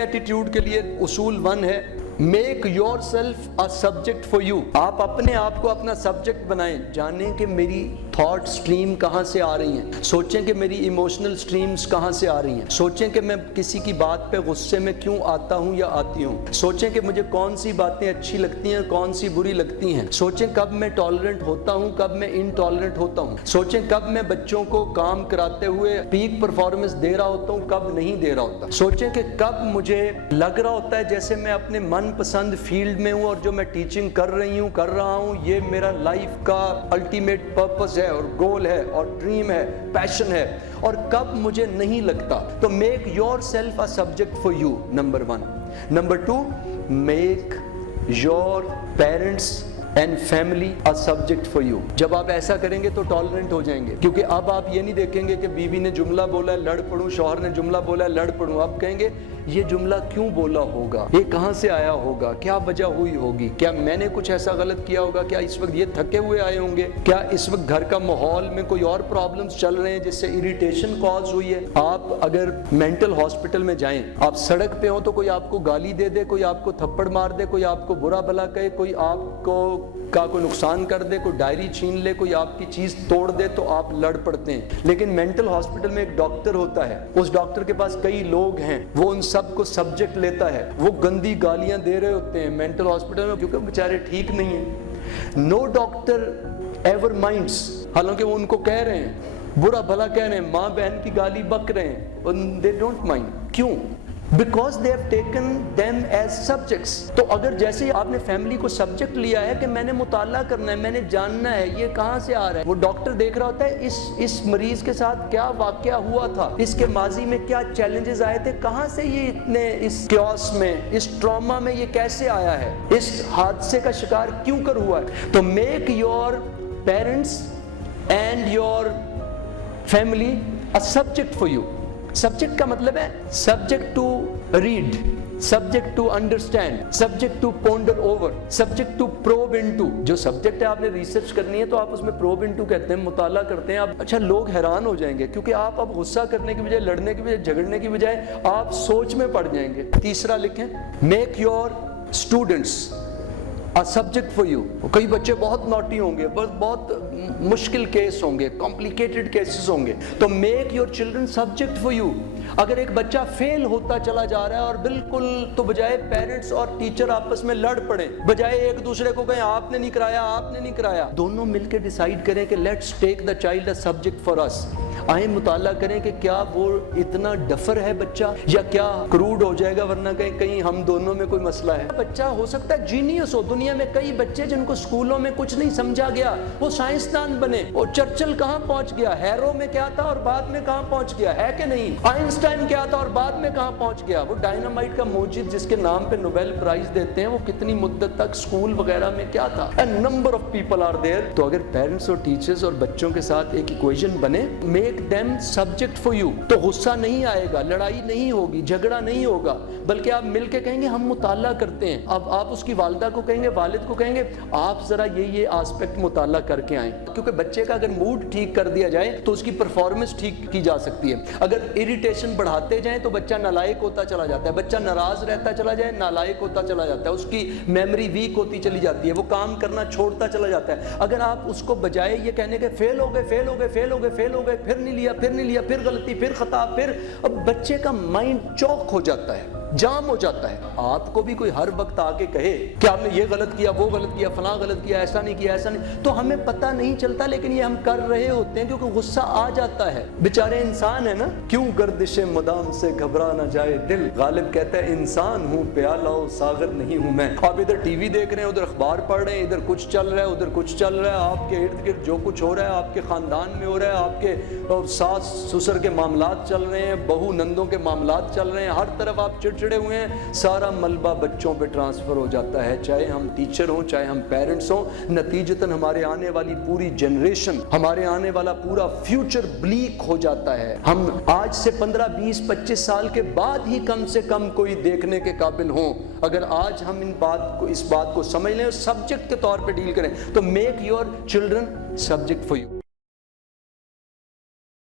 Attitude کے لیے اصول 1 ہے، make your self a subject for you. آپ اپنے آپ کو اپنا سبجیکٹ بنائیں. جانیں کہ میری تھاٹ سٹریم کہاں سے آ رہی ہیں. سوچیں کہ میری ایموشنل سٹریمز کہاں سے آ رہی ہیں. سوچیں کہ میں کسی کی بات پہ غصے میں کیوں آتا ہوں یا آتی ہوں. سوچیں کہ مجھے کون سی باتیں اچھی لگتی ہیں، کون سی بری لگتی ہیں. سوچیں کب میں ٹالرنٹ ہوتا ہوں، کب میں انٹالرنٹ ہوتا ہوں. سوچیں کب میں بچوں کو کام کراتے ہوئے پیک پرفارمنس دے رہا ہوتا ہوں، کب نہیں دے رہا ہوتا. سوچیں کہ کب مجھے لگ رہا ہوتا ہے جیسے میں اپنے من پسند فیلڈ میں ہوں اور جو میں ٹیچنگ کر رہا ہوں یہ میرا لائف کا الٹیمیٹ پرپس ہے اور گول ہے اور ڈریم ہے، پیشن ہے، اور کب مجھے نہیں لگتا. تو make your self a subject for you, number 1. Number 2، make your parents and family a subject for you. جب آپ ایسا کریں گے تو ٹالرنٹ ہو جائیں گے، کیونکہ اب آپ یہ نہیں دیکھیں گے کہ بیوی نے جملہ بولا ہے لڑ پڑوں، شوہر نے جملہ بولا ہے لڑ پڑوں. آپ کہیں گے یہ جملہ کیوں بولا ہوگا، یہ کہاں سے آیا ہوگا، کیا وجہ ہوئی ہوگی، کیا میں نے کچھ ایسا غلط کیا ہوگا، کیا اس وقت یہ تھکے ہوئے آئے ہوں گے، کیا اس وقت گھر کا ماحول میں کوئی اور پرابلمز چل رہے ہیں جس سے اریٹیشن کاز ہوئی ہے. آپ اگر مینٹل ہاسپٹل میں جائیں، آپ سڑک پہ ہوں تو کوئی آپ کو گالی دے دے، کوئی آپ کو تھپڑ مار دے، کوئی آپ کو برا بھلا کہے، کوئی آپ کو کوئی نقصان کر دے، کوئی ڈائری چھین لے، کوئی آپ کی چیز توڑ دے تو آپ لڑ پڑتے ہیں. لیکن مینٹل ہاسپٹل میں ایک ڈاکٹر ہوتا ہے، اس ڈاکٹر کے پاس کئی لوگ ہیں، وہ ان سب کو سبجیکٹ لیتا ہے. وہ گندی گالیاں دے رہے ہوتے ہیں مینٹل ہاسپٹل میں کیونکہ بیچارے ٹھیک نہیں ہیں. نو ڈاکٹر ایور مائنڈس، حالانکہ وہ ان کو کہہ رہے ہیں، برا بھلا کہہ رہے ہیں، ماں بہن کی گالی بک رہے ہیں، they don't mind. کیوں؟ Because they have taken them as subjects. تو اگر جیسے آپ نے فیملی کو سبجیکٹ لیا ہے کہ میں نے مطالعہ کرنا ہے، میں نے جاننا ہے یہ کہاں سے آ رہا ہے. وہ ڈاکٹر دیکھ رہا ہوتا ہے اس مریض کے ساتھ کیا واقعہ ہوا تھا، اس کے ماضی میں کیا چیلنجز آئے تھے، کہاں سے یہ اتنے اس کیوس میں، اس ٹراما میں یہ کیسے آیا ہے، اس حادثے کا شکار کیوں کر ہوا ہے. تو make your parents and your family a subject for you. Subject کا مطلب ہے subject to read, subject to understand, subject to ponder over, subject to probe into. جو سبجیکٹ ہے آپ نے ریسرچ کرنی ہے تو آپ اس میں پروب انٹو کہتے ہیں، مطالعہ کرتے ہیں آپ. اچھا، لوگ حیران ہو جائیں گے کیونکہ آپ اب غصہ کرنے کی بجائے، لڑنے کی بجائے، جھگڑنے کی بجائے آپ سوچ میں پڑ جائیں گے. تیسرا لکھیں، make your students a subject for you. کئی بچے بہت نوٹی ہوں گے، بہت مشکل کیس ہوں گے، کمپلیکیٹڈ کیسز ہوں گے، تو make your children subject for you. اگر ایک بچہ فیل ہوتا چلا جا رہا ہے اور بالکل، تو بجائے پیرنٹس اور ٹیچر آپس میں لڑ پڑیں، بجائے ایک دوسرے کو کہیں آپ نے نہیں کرایا، آپ نے نہیں کرایا، دونوں مل کے ڈیسائیڈ کریں کہ let's take the child a subject for us. آئیں مطالعہ کریں کہ کیا وہ اتنا ڈفر ہے بچہ، یا کیا کروڈ ہو جائے گا، ورنہ کہیں ہم دونوں میں کوئی مسئلہ ہے. بچہ ہو سکتا ہے جینیس ہو. دنیا میں کئی بچے جن کو اسکولوں میں کچھ نہیں سمجھا گیا، وہ سائنسدان بنے. اور چرچل کہاں پہنچ گیا، ہیرو میں کیا تھا اور بعد میں کہاں پہنچ گیا، ہے کہ نہیں. آئنسٹائن کیا تھا اور بعد میں کہاں پہنچ گیا. وہ ڈائنامائٹ کا موجد جس کے نام پہ نوبیل پرائز دیتے ہیں، وہ کتنی مدت تک اسکول وغیرہ میں کیا تھا. A number of people are there. تو اگر پیرنٹس اور ٹیچرز اور بچوں کے ساتھ ایک ایکویشن بنے، make them subject for you، تو غصہ نہیں آئے گا، لڑائی نہیں ہوگی، جھگڑا نہیں ہوگا، بلکہ آپ مل کے کہیں گے ہم مطالعہ کرتے ہیں. اب آپ اس کی والدہ کو کہیں گے، والد کو کہیں گے آپ ذرا یہ آسپیکٹ مطالعہ کر کے آئیں. کیونکہ بچے کا اگر موڈ ٹھیک کر دیا جائے تو اس کی پرفارمنس ٹھیک کی جا سکتی ہے. اگر اریٹیشن بڑھاتے جائیں تو بچہ نالائق ہوتا چلا جاتا ہے. بچہ ناراض رہتا چلا جائے، نالائق ہوتا چلا جاتا ہے، اس کی میموری ویک ہوتی چلی جاتی ہے، وہ کام کرنا چھوڑتا چلا جاتا ہے. اگر آپ اس کو بجائے یہ کہنے کے فیل ہو گئے، فیل ہو گئے، فیل ہو گئے، فیل ہو گئے، پھر نہیں لیا، پھر نہیں لیا، پھر غلطی، پھر خطا، پھر، اب بچے کا مائنڈ چوک ہو جاتا ہے، جام ہو جاتا ہے. آپ کو بھی کوئی ہر وقت آ کے کہے کہ آپ نے یہ غلط کیا، وہ غلط کیا، فلاں غلط کیا، ایسا نہیں کیا، ایسا نہیں، تو ہمیں پتہ نہیں چلتا، لیکن یہ ہم کر رہے ہوتے ہیں کیونکہ غصہ آ جاتا ہے. بیچارے انسان ہے نا. کیوں گردش مدام سے گھبرا نہ جائے دل، غالب کہتا ہے انسان ہوں، پیالہ و ساغر نہیں ہوں میں. آپ ادھر ٹی وی دیکھ رہے ہیں، ادھر اخبار پڑھ رہے ہیں، ادھر کچھ چل رہا ہے، ادھر کچھ چل رہا ہے، آپ کے ارد گرد جو کچھ ہو رہا ہے، آپ کے خاندان میں ہو رہا ہے، آپ کے ساس سسر کے معاملات چل رہے ہیں، بہو نندوں کے معاملات چل رہے ہیں، ہر طرف آپ چڑچڑے ہوئے ہیں. سارا ملبہ بچوں پہ ٹرانسفر ہو جاتا ہے، چاہے ہم ٹیچر ہوں، چاہے ہم پیرنٹس ہوں. نتیجتاً ہمارے آنے والی پوری جنریشن، ہمارے آنے والا پورا فیوچر بلیک ہو جاتا ہے. ہم آج سے 15 20 25 سال کے بعد ہی کم سے کم کوئی دیکھنے کے قابل ہوں. اگر آج ہم اس بات کو سمجھ لیں، سبجیکٹ کے طور پہ ڈیل کریں، تو make your children subject for you.